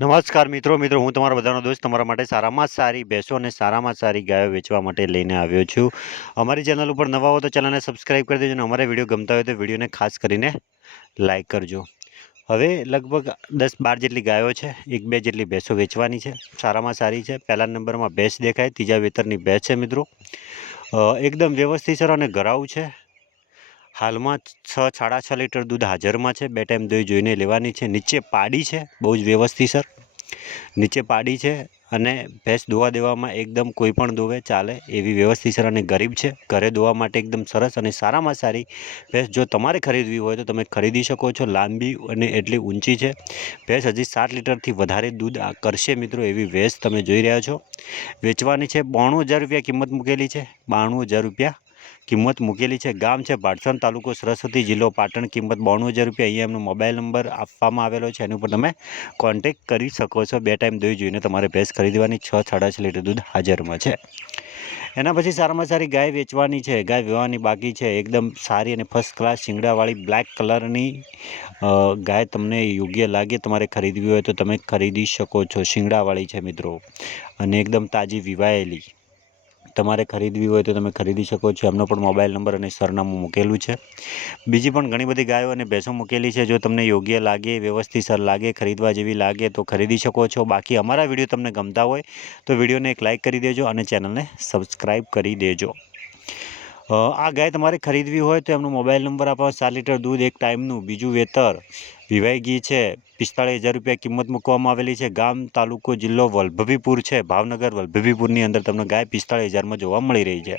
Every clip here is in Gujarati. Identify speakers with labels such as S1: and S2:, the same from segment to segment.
S1: નમસ્કાર મિત્રો મિત્રો, હું તમારા બધાનો દોસ્ત, તમારા માટે સારામાં સારી ભેંસો અને સારામાં સારી ગાયો વેચવા માટે લઈને આવ્યો છું. અમારી ચેનલ ઉપર નવા હો તો ચેનલને સબસ્ક્રાઈબ કરી દેજો અને અમારા વીડિયો ગમતા હોય તો વિડીયોને ખાસ કરીને લાઇક કરજો. હવે લગભગ દસ બાર જેટલી ગાયો છે, એક બે જેટલી ભેંસો વેચવાની છે, સારામાં સારી છે. પહેલા નંબરમાં ભેંસ દેખાય, ત્રીજા વેતરની ભેંસ છે મિત્રો. એકદમ વ્યવસ્થિત સર અને ઘરાવું છે. હાલમાં છ, સાડા છ લીટર દૂધ હાજરમાં છે. બે ટાઈમ દોઈ જોઈને લેવાની છે. નીચે પાડી છે. બહુ જ વ્યવસ્થિત, સર. નીચે પાડી છે અને ભેંસ દોવા દેવામાં એકદમ કોઈ પણ દોવે ચાલે એવી વ્યવસ્થિત, સર, અને ગરીબ છે. ઘરે દોવા માટે એકદમ સરસ અને સારામાં સારી ભેંસ જો તમારે ખરીદવી હોય તો તમે ખરીદી શકો છો. લાંબી અને એટલી ઊંચી છે. ભેંસ હજી સાત લીટરથી વધારે દૂધ કરશે મિત્રો એવી ભેંસ તમે જોઈ રહ્યા છો. વેચવાની છે. બાણું હજાર રૂપિયા કિંમત મૂકેલી છે. બાણું હજાર રૂપિયા કિંમત મૂકેલી છે. ગામ છે પાટસણ તાલુકો સરસ્વતી જિલ્લો, પાટણ. કિંમત બાણું હજાર રૂપિયા અહીંયા એમનો મોબાઈલ નંબર આપવામાં આવેલો છે. એની ઉપર તમે કોન્ટેક કરી શકો છો. બે ટાઈમ દોઈ જોઈને તમારે ભેંસ ખરીદવાની છ સાડા છ લીટર દૂધ હાજરમાં છે. એના પછી સારામાં સારી ગાય વેચવાની છે. ગાય વેવાની બાકી છે. એકદમ સારી અને ફર્સ્ટ ક્લાસ શિંગડાવાળી બ્લેક કલરની ગાય તમને યોગ્ય લાગે, તમારે ખરીદવી હોય તો તમે ખરીદી શકો છો. શિંગડાવાળી છે મિત્રો. અને એકદમ તાજી વિવાયેલી. તમારે ખરીદવી હોય તો તમે ખરીદી શકો છો. એમનો પણ મોબાઈલ નંબર અને સરનામું મૂકેલું છે. બીજી પણ ઘણી બધી ગાયો અને ભેંસો મૂકેલી છે. જો તમને યોગ્ય લાગે, વ્યવસ્થિત સર લાગે, ખરીદવા જેવી લાગે તો ખરીદી શકો છો. બાકી અમારા વીડિયો તમને ગમતા હોય તો વિડીયોને એક લાઇક કરી દેજો અને ચેનલને સબસ્ક્રાઈબ કરી દેજો. આ ગાય તમારે ખરીદવી હોય તો એમનો મોબાઈલ નંબર આપો, ચાર લીટર દૂધ, એક ટાઈમનું, બીજું વેતર. વિવાય ઘી છે, પિસ્તાળીસ હજાર રૂપિયા કિંમત મૂકવામાં આવેલી છે. ગામ, તાલુકો, જિલ્લો વલભીપુર છે. ભાવનગર વલભીપુરની અંદર તમને ગાય પિસ્તાળીસ હજારમાં જોવા મળી રહી છે.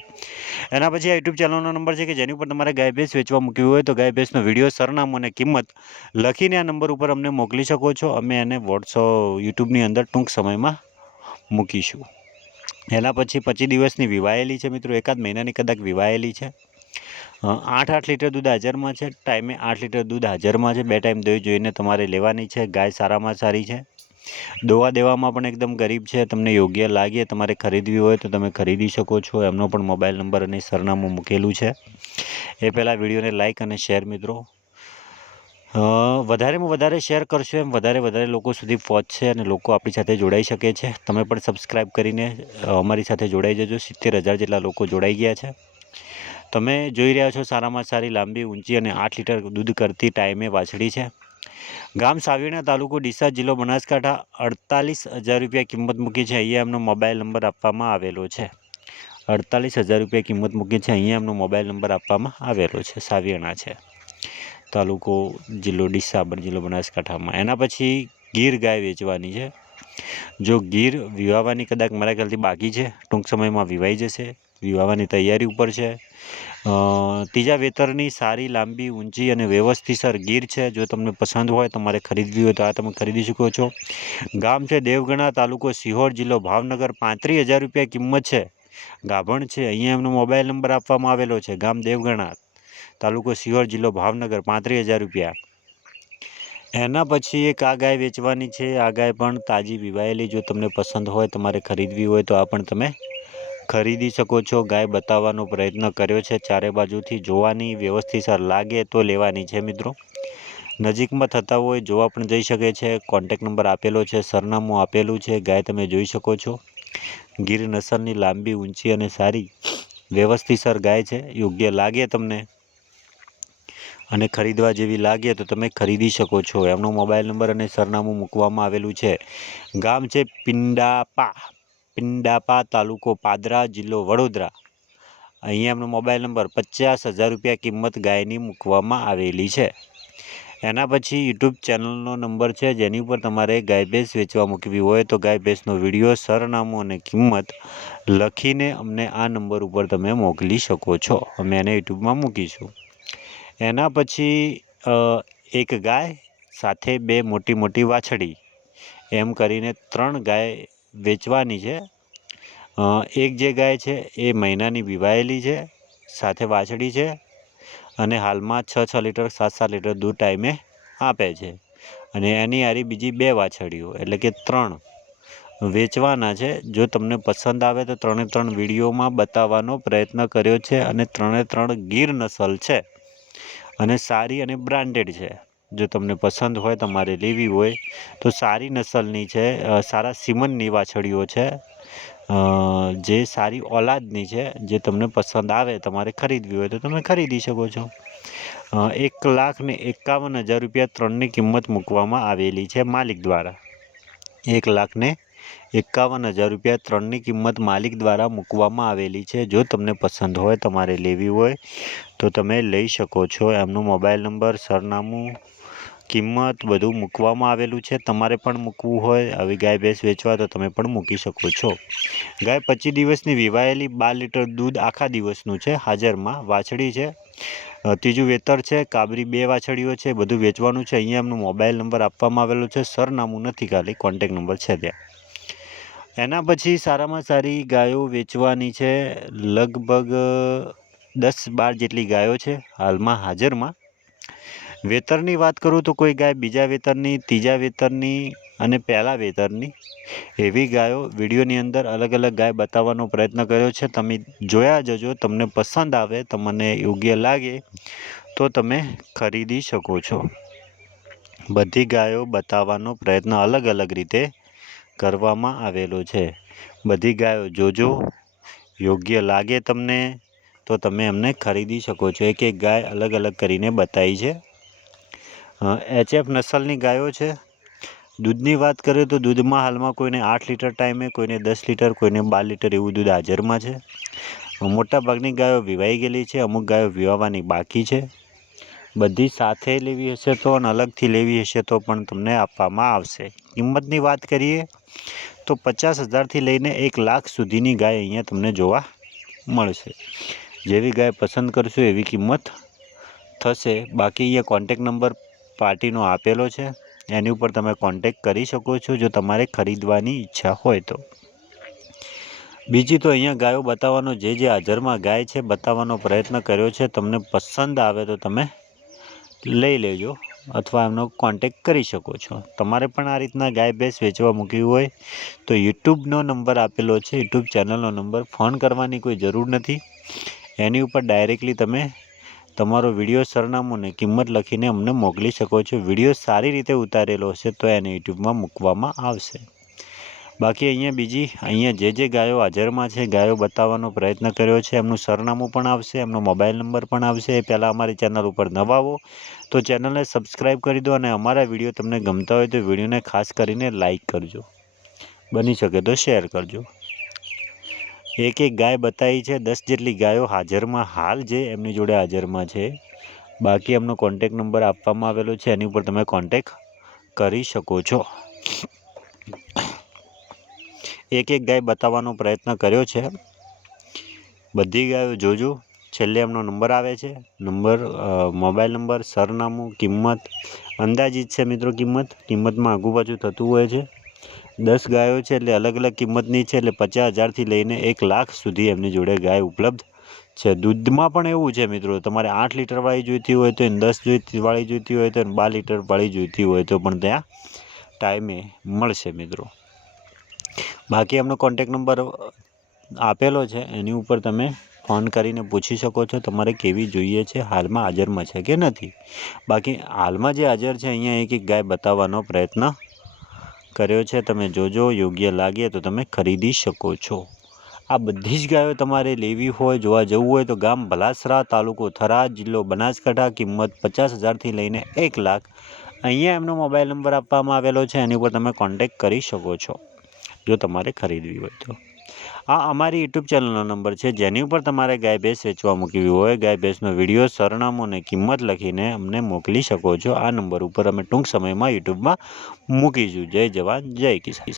S1: એના પછી આ યુટ્યુબ ચેનલનો નંબર છે કે જેની ઉપર તમારે ગાય ભેંસ વેચવા મૂકવી હોય તો ગાય ભેંસનો વીડિયો, સરનામું અને કિંમત લખીને આ નંબર ઉપર અમને મોકલી શકો છો. અમે એને વોટ્સઅપ, યુટ્યુબની અંદર ટૂંક સમયમાં મૂકીશું. એના પછી પચીસ દિવસની વિવાયેલી છે મિત્રો, એકાદ મહિનાની કદાચ વિવાયેલી છે. આઠ આઠ લીટર દૂધ હાજરમાં છે, ટાઈમે આઠ લીટર દૂધ હાજરમાં છે, બે ટાઈમ દોઈ જોઈને તમારે લેવાની છે, ગાય સારામાં સારી છે. દોવા દેવામાં પણ એકદમ ગરીબ છે, તમને યોગ્ય લાગે, તમારે ખરીદવી હોય તો તમે ખરીદી શકો છો, એમનો પણ મોબાઈલ નંબર અને સરનામું મૂકેલું છે. એ પહેલાં વિડીયોને લાઇક અને શેર મિત્રો. વધારેમાં વધારે શેર કરશો એમ. વધારે વધારે લોકો સુધી પહોંચશે અને લોકો આપણી સાથે જોડાઈ શકે છે. તમે પણ સબસ્ક્રાઈબ કરીને અમારી સાથે જોડાઈ જજો. સિત્તેર હજાર જેટલા લોકો જોડાઈ ગયા છે. તમે જોઈ રહ્યા છો સારામાં સારી લાંબી, ઊંચી અને આઠ લીટર દૂધ કરતી ટાઈમે વાછડી છે. ગામ સાવીણા તાલુકો ડીસા જિલ્લો બનાસકાંઠા. અડતાલીસ હજાર રૂપિયા કિંમત મૂકી છે. અહીંયા એમનો મોબાઈલ નંબર આપવામાં આવેલો છે. અડતાલીસ હજાર રૂપિયા કિંમત મૂકી છે. અહીંયા એમનો મોબાઈલ નંબર આપવામાં આવેલો છે. સાવીણા છે. તાલુકો જિલ્લો ડીસા જિલ્લો બનાસકાંઠામાં. એના પછી ગીર ગાય વેચવાની છે. જો ગીર વિવાહવાની કદાચ મારા ખ્યાલથી બાકી છે. ટૂંક સમયમાં વિવાઈ જશે. વિવાહવાની તૈયારી ઉપર છે. ત્રીજા વેતરની સારી, લાંબી, ઊંચી અને વ્યવસ્થિતસર ગીર છે. જો તમને પસંદ હોય તમારે ખરીદવી હોય તો આ તમે ખરીદી શકો છો. ગામ છે દેવગણા, તાલુકો સિહોર, જિલ્લો ભાવનગર. પાંત્રીસ હજાર રૂપિયા કિંમત છે. ગાભણ છે. અહીંયા એમનો મોબાઈલ નંબર આપવામાં આવેલો છે. ગામ દેવગણા. તાલુકો સિહોર જિલ્લો ભાવનગર, પાંત્રીસ હજાર રૂપિયા. એના પછી એક આ ગાય વેચવાની છે. આ ગાય પણ તાજી વિવાયેલી. જો તમને પસંદ હોય, તમારે ખરીદવી હોય, તો આ પણ તમે ખરીદી શકો છો. ગાય બતાવવાનો પ્રયત્ન કર્યો છે. ચારે બાજુથી જોવાની વ્યવસ્થિતસર લાગે તો લેવાની છે મિત્રો. નજીકમાં થતા હોય, જોવા પણ જઈ શકે છે. કોન્ટેક નંબર આપેલો છે. સરનામું આપેલું છે. ગાય તમે જોઈ શકો છો. ગીર નસલની લાંબી, ઊંચી અને સારી વ્યવસ્થિત સર ગાય છે. યોગ્ય લાગે તમને? અને ખરીદવા જેવી લાગે તો તમે ખરીદી શકો છો. એમનો મોબાઈલ નંબર અને સરનામું મૂકવામાં આવેલું છે. ગામ છે પિંડાપા પિંડાપા તાલુકો પાદરા, જિલ્લો વડોદરા. અહીંયા એમનો મોબાઈલ નંબર પચાસ હજાર રૂપિયા કિંમત ગાયની મૂકવામાં આવેલી છે. એના પછી યુટ્યુબ ચેનલનો નંબર છે, જેની ઉપર તમારે ગાય ભેંસ વેચવા મૂકવી હોય તો ગાય ભેંસનો વીડિયો, સરનામું અને કિંમત લખીને અમને આ નંબર ઉપર તમે મોકલી શકો છો. અમે એને યુટ્યુબમાં મૂકીશું. એના પછી એક ગાય સાથે બે મોટી મોટી વાછડી. એમ કરીને ત્રણ ગાય વેચવાની છે. એક જે ગાય છે એ મહિનાની વિવાયેલી છે, સાથે વાછડી છે અને હાલમાં છ છ લીટર, સાત સાત લીટર દૂધ ટાઈમે આપે છે. અને એની હારી બીજી બે વાછડીઓ, એટલે કે ત્રણ વેચવાના છે. જો તમને પસંદ આવે તો ત્રણે ત્રણ વિડીયોમાં બતાવવાનો પ્રયત્ન કર્યો છે અને ત્રણે ત્રણ ગીર નસલ છે. અને સારી અને બ્રાન્ડેડ છે. જો તમને પસંદ હોય, તમારે લેવી હોય, તો સારી નસલની છે સારા સિમનની વાછડીઓ છે જે સારી ઓલાદની છે, જે તમને પસંદ આવે, તમારે ખરીદવી હોય, તો તમે ખરીદી શકો છો. એક લાખ ને એકાવન હજાર રૂપિયા ત્રણની કિંમત મૂકવામાં આવેલી છે માલિક દ્વારા. એક લાખ ને એકાવન હજાર રૂપિયા ત્રણની કિંમત માલિક દ્વારા મૂકવામાં આવેલી છે. જો તમને પસંદ હોય, તમારે લેવી હોય, તો તમે લઈ શકો છો. એમનો મોબાઈલ નંબર, સરનામું, કિંમત બધું મૂકવામાં આવેલું છે. તમારે પણ મૂકવું હોય. આવી ગાય ભેંસ વેચવા તો તમે પણ મૂકી શકો છો. ગાય પચીસ દિવસની વિવાયેલી બાર લીટર દૂધ આખા દિવસનું છે. હાજરમાં વાછડી છે. ત્રીજું વેતર છે. કાબરી બે વાછડીઓ છે. બધું વેચવાનું છે. અહીંયા એમનો મોબાઈલ નંબર આપવામાં આવેલો છે. સરનામું નથી ખાલી. કોન્ટેક નંબર છે ત્યાં. એના પછી સારામાં સારી ગાયો વેચવાની છે. લગભગ દસ બાર જેટલી ગાયો છે હાલમાં હાજરમાં. વેતરની વાત કરું તો કોઈ ગાય બીજા વેતરની, ત્રીજા વેતરની અને પહેલા વેતરની. એવી ગાયો વિડીયોની અંદર અલગ અલગ ગાય બતાવવાનો પ્રયત્ન કર્યો છે. તમે જોયા જજો તમને પસંદ આવે તમને યોગ્ય લાગે, તો તમે ખરીદી શકો છો. બધી ગાયો બતાવવાનો પ્રયત્ન અલગ અલગ રીતે કરવામાં આવેલો છે. બધી ગાયો જોજો, યોગ્ય લાગે તમને તો તમે એમને ખરીદી શકો છો. એક એક ગાય અલગ અલગ કરીને બતાવી છે. એચએફ નસલની ગાયો છે. દૂધની વાત કરીએ તો દૂધમાં હાલમાં કોઈને આઠ લીટર ટાઈમે, કોઈને દસ લીટર, કોઈને બાર લીટર એવું દૂધ હાજરમાં છે. મોટાભાગની ગાયો વિવાઈ ગયેલી છે, અમુક ગાયો વિવાવાની બાકી છે. બધી સાથે લેવી હશે તો અને અલગથી લેવી હશે તો પણ તમને આપવામાં આવશે. કિંમતની વાત કરીએ તો પચાસ હજારથી લઈને એક લાખ સુધીની ગાય અહીંયા તમને જોવા મળશે. જેવી ગાય પસંદ કરશો એવી કિંમત થશે. બાકી અહીંયા કોન્ટેક નંબર પાર્ટીનો આપેલો છે. એની ઉપર તમે કોન્ટેક કરી શકો છો જો તમારે ખરીદવાની ઈચ્છા હોય તો. બીજી તો અહીંયા ગાયો બતાવવાનો જે જે હાજરમાં ગાય છે બતાવવાનો પ્રયત્ન કર્યો છે. તમને પસંદ આવે તો તમે લઈ લેજો અથવા એમનો કોન્ટેક કરી શકો છો. તમારે પણ આ રીતના ગાય ભેંસ વેચવા મૂકવી હોય તો યુટ્યુબનો નંબર આપેલો છે. યુટ્યુબ ચેનલનો નંબર ફોન કરવાની કોઈ જરૂર નથી. એની ઉપર ડાયરેક્ટલી તમે તમારો વીડિયો સરનામું કિંમત લખીને અમને મોકલી શકો છો. વીડિયો સારી રીતે ઉતારેલો હશે તો એને યુટ્યુબમાં મૂકવામાં આવશે. બાકી અહીંયા બીજી, અહીંયા જે જે ગાયો હાજરમાં છે, ગાયો બતાવવાનો પ્રયત્ન કર્યો છે, એમનું સરનામું પણ આવશે, એમનો મોબાઈલ નંબર પણ આવશે. એ પહેલાં અમારી ચેનલ ઉપર નવા આવો તો ચેનલને સબસ્ક્રાઈબ કરી દો અને અમારા વીડિયો તમને ગમતા હોય તો વિડીયોને ખાસ કરીને લાઈક કરજો. બની શકે તો શેર કરજો. એક એક ગાય બતાવી છે, દસ જેટલી ગાયો હાજરમાં હાલ જે એમની જોડે હાજરમાં છે. બાકી એમનો કોન્ટેક નંબર આપવામાં આવેલો છે, એની ઉપર તમે કોન્ટેક કરી શકો છો. એક એક ગાય બતાવવાનો પ્રયત્ન કર્યો છે. બધી ગાયો જોજો, છેલ્લે એમનો નંબર આવે છે. નંબર મોબાઈલ નંબર, સરનામું, કિંમત, અંદાજિત છે મિત્રો કિંમત. કિંમતમાં આગુ પાછું થતું હોય છે. દસ ગાયો છે એટલે અલગ અલગ કિંમતની છે એટલે પચાસ હજારથી લઈને એક લાખ સુધી એમની જોડે ગાય ઉપલબ્ધ છે. દૂધમાં પણ એવું છે મિત્રો, તમારે આઠ લીટરવાળી જોઈતી હોય તો એને દસ જોઈતી વાળી જોઈતી હોય તો બાર લીટરવાળી જોઈતી હોય તો પણ ત્યાં ટાઈમે મળશે મિત્રો. બાકી એમનો કોન્ટેક નંબર આપેલો છે, એની ઉપર તમે ફોન કરીને પૂછી શકો છો, તમારે કેવી જોઈએ છે, હાલમાં હાજરમાં છે કે નથી. બાકી હાલમાં જે હાજર છે, અહીંયા એક એક ગાય બતાવવાનો પ્રયત્ન કર્યો છે, તમે જોજો, યોગ્ય લાગે તો તમે ખરીદી શકો છો. આ બધી જ ગાયો તમારે લેવી હોય, જોવા જવું હોય, તો ગામ ભલાસરા તાલુકો થરાદ જિલ્લો બનાસકાંઠા, કિંમત પચાસ હજારથી લઈને એક લાખ. અહીંયા એમનો મોબાઈલ નંબર આપવામાં આવેલો છે, એની ઉપર તમે કોન્ટેક કરી શકો છો. જો તમારે ખરીદવી હોય તો. આ અમારી યુટ્યુબ ચેનલનો નંબર છે. જેની ઉપર તમારે ગાય ભેંસ વેચવા મૂકવી હોય, ગાય ભેંસનો વીડિયો, સરનામું અને કિંમત લખીને અમને મોકલી શકો છો. આ નંબર ઉપર અમે ટૂંક સમયમાં યુટ્યુબમાં મૂકીશું. જય જવાન, જય કિસાન.